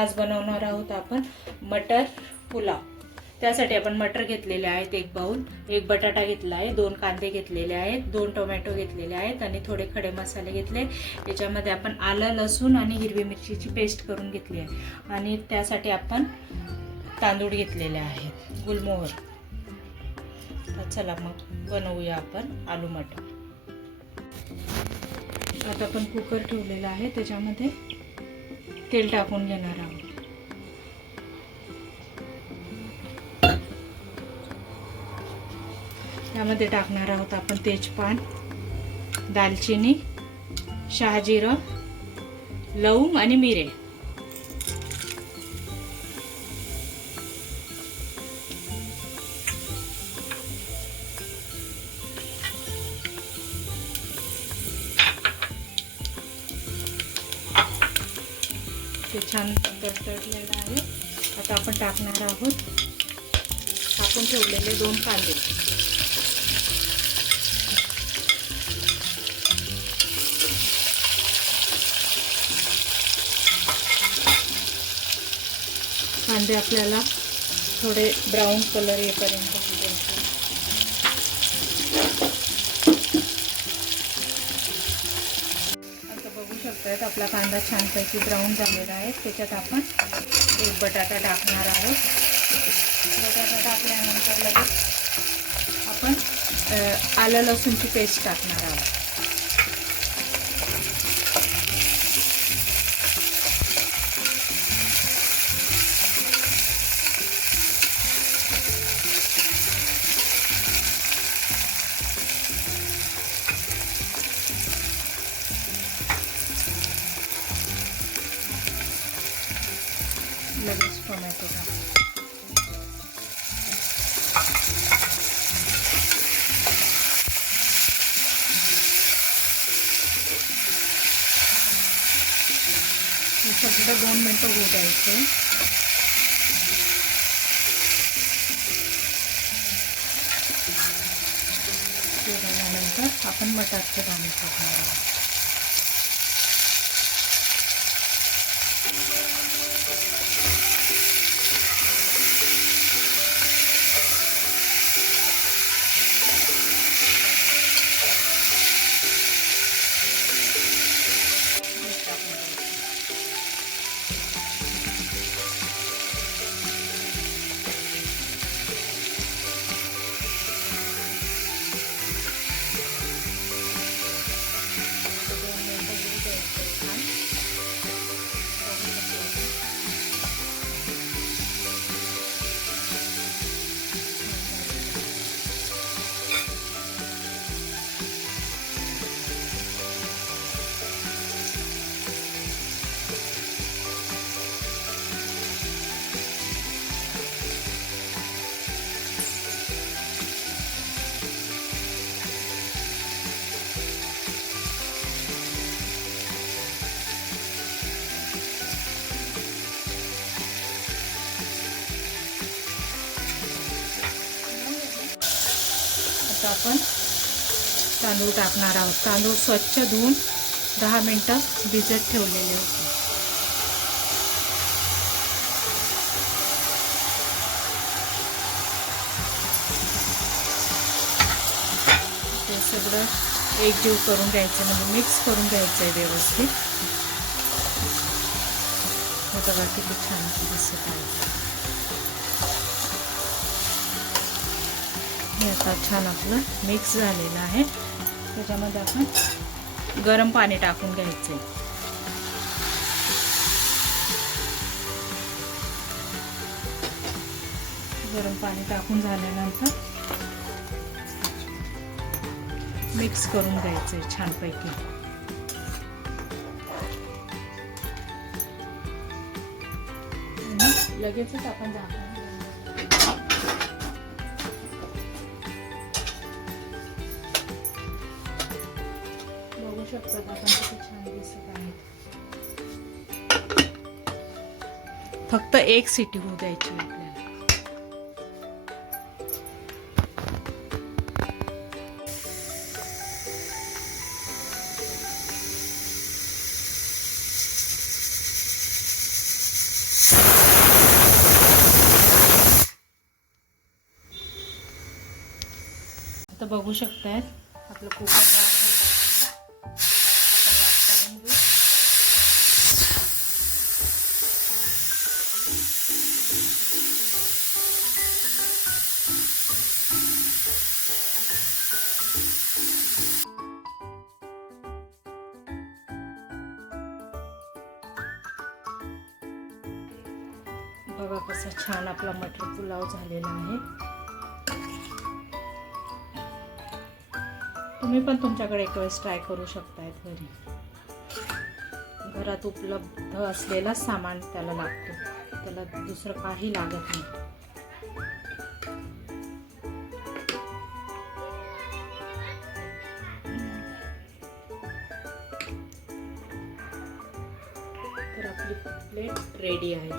आज बनवणार आहोत आपण मटर पुलाव। त्यासाठी आपण मटर घेतलेले आहेत 1 बाउल, 1 बटाटा घेतला आहे, 2 कांदे घेतलेले आहेत, 2 टोमॅटो घेतलेले आहेत आणि थोडे खडे मसाले घेतले। याच्यामध्ये आपण आलं, लसूण आणि हिरवी मिरचीची पेस्ट करून घेतली आहे आणि त्यासाठी आपण तांदूळ घेतलेले आहेत, गुलमोहर। तर चला मग बनवूया आपण आलू मटर। आता आपण कुकर ठेवलेला आहे, त्याच्यामध्ये तेल टाकून घेणार आहोत। त्यामध्ये टाकणार आहोत आपण तेजपान, दालचिनी, शहाजिरं, लवंग आणि मिरे। ते छान तडतडलेलं आहे। आता आपण टाकणार आहोत कापून ठेवलेले 2 कांदे। कांदे आपल्याला थोडे ब्राऊन कलर येईपर्यंत भाजायचे। आता बघू शकतायत आपला कांदा छानपैकी ब्राऊन झालेला आहे। त्याच्यात आपण 1 बटाटा टाकणार आहोत। बटाटा टाकल्यानंतर लगेच आपण आलं लसूणची पेस्ट टाकणार आहोत। लगेच टोमॅटो टाका। हे सगळं 2 मिनिटं होऊ द्यायचे। ते झाल्यानंतर आपण मटारचे दाणे टाकणार आहोत। आता आपण तांदूळ टाकणार आहोत। तांदूळ स्वच्छ धुवून 10 मिनिटं भिजत ठेवलेले होते। ते सगळं एकजीव करून घ्यायचं, म्हणजे मिक्स करून घ्यायचं आहे व्यवस्थित। हे बघा किती छान दिसत आहे। हे आता छान आपलं मिक्स झालेलं आहे। त्याच्यामध्ये आपण गरम पाणी टाकून घ्यायचं आहे। गरम पाणी टाकून झाल्यानंतर मिक्स करून घ्यायचं आहे छानपैकी। लगेचच आपण झाकण बघू शकता आपण किती छान दिसत आहे। फक्त 1 शिटी होऊ द्यायची आपल्याला। बघू शकताय आपलं कुकर गार झालेलं आहे. आपण वाफ काढून घेऊ. बघा कसा छान आपला मटर पुलाव झालेला आहे. तुम्ही पण तुमच्याकडे एक वेळेस ट्राय करू शकताय घरी. घरात उपलब्ध असलेला सामान त्याला लागतो, त्याला दुसरं काही लागत नाही. तर आपली प्लेट रेडी आहे.